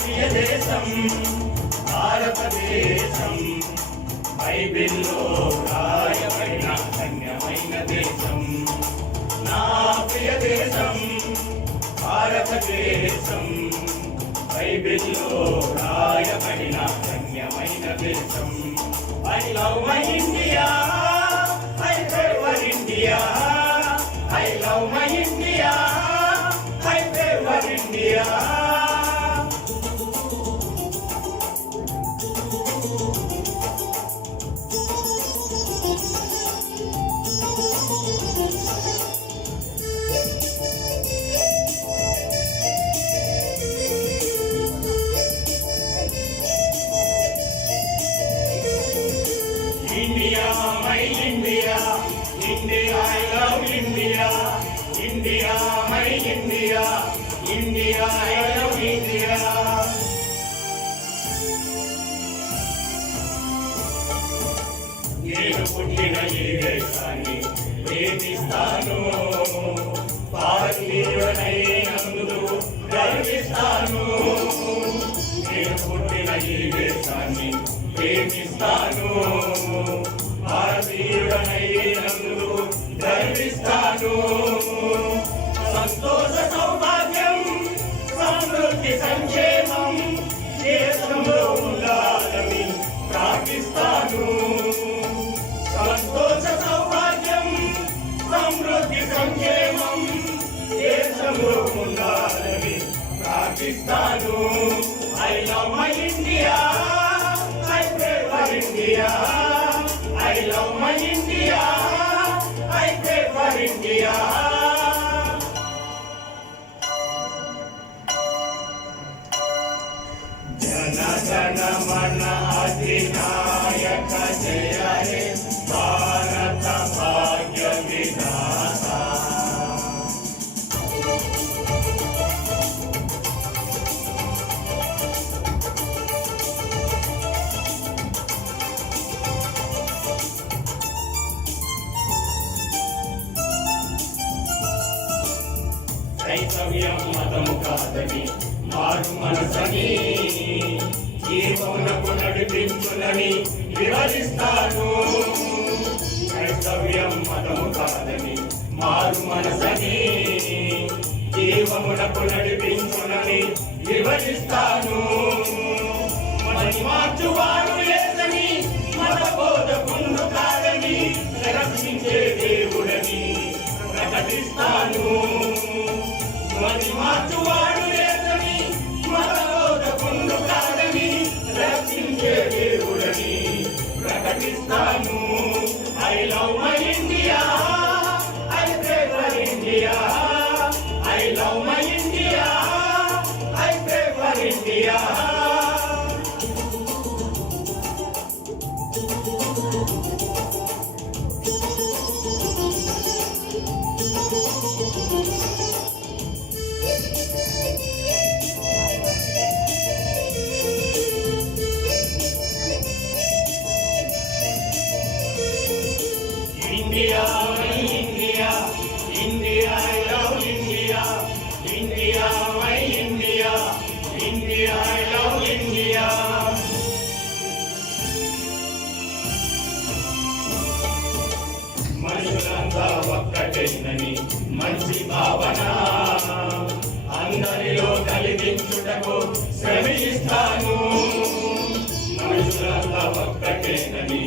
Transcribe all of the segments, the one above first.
ప్రియ దేశం భారతదేశం, బైబిల్లో రాయబడిన ధన్యమైన దేశం. నా ప్రియ దేశం భారతదేశం, బైబిల్లో రాయబడిన ధన్యమైన దేశం. I love my India, I favor India, I love my India, I favor India. India, my India, India, I love India. India, my India, India, I love India. నేను పుట్టిన ఈ దేశాన్ని ప్రేమిస్తాను, భారతీయుడైనందుకు గర్విస్తాను. నేను పుట్టిన ఈ దేశాన్ని ప్రేమిస్తాను, భారతీయుడనైనందుకు గర్విస్తాను. సంతోష సౌభాగ్యం సమృద్ధి సంక్షేమం దేశంలో ఉండాలని ప్రార్థిస్తాను. సంతోష సౌభాగ్యం సమృద్ధి సంక్షేమం దేశంలో ఉండాలని ప్రార్థిస్తాను. I love my India, I favor India, I love my India, I favor India. Jana Jana Mana Adhinayaka Jaya He Bharata Bhagya Vidhata. క్రైస్తవ్యం మతము కాదని మారు మనసని జీవమునకు నడిపించునని వివరిస్తాను. క్రైస్తవ్యం మతము కాదని మారు మనసని జీవమునకు నడిపించునని వివరిస్తాను. మని మార్చువారు లేదని మత బోధకులు కాదని రక్షించే దేవుడని ప్రకటిస్తాను. మని మార్చువాడు లేదని మతబోధకులు కాదని రక్షించే దేవుడని ప్రకటిస్తాను. I love my India, I favor India, I love my India, I favor India. India, my India, India, I love India. India, my India, India, I love India. మనుషులంతా ఒక్కటేనని మంచి భావన అందరిలో కలిగించుటకు శ్రమిస్తాను. మనుషులంతా ఒక్కటేనని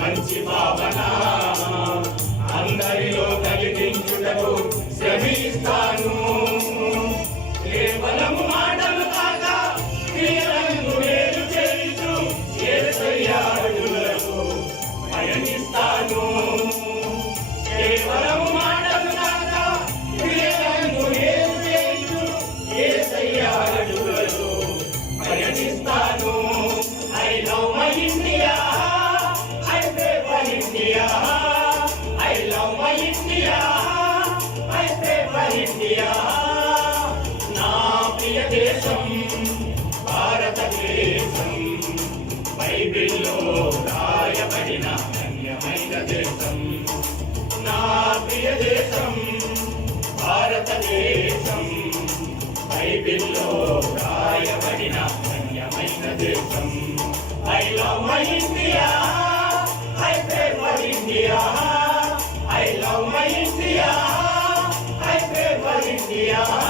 మంచి భావన అందరిలో కలిగించుటకు శ్రమిస్తాను. కేవలము మాటలు కాక క్రియలను వేరు చేయుచు యేసయ్య అడుగులలో పయనిస్తాను. కేవలము మాటలు కాక క్రియలను వేరు చేయుచు యేసయ్య అడుగులలో పయనిస్తాను. I love my India, I favor India, I love my India, I favor India. నా ప్రియ దేశం భారతదేశం, బైబిల్లో రాయబడిన ధన్యమైన దేశం. నా ప్రియ దేశం భారతదేశం, బైబిల్లో I love my India. I pray for India. I love my India. I pray for India.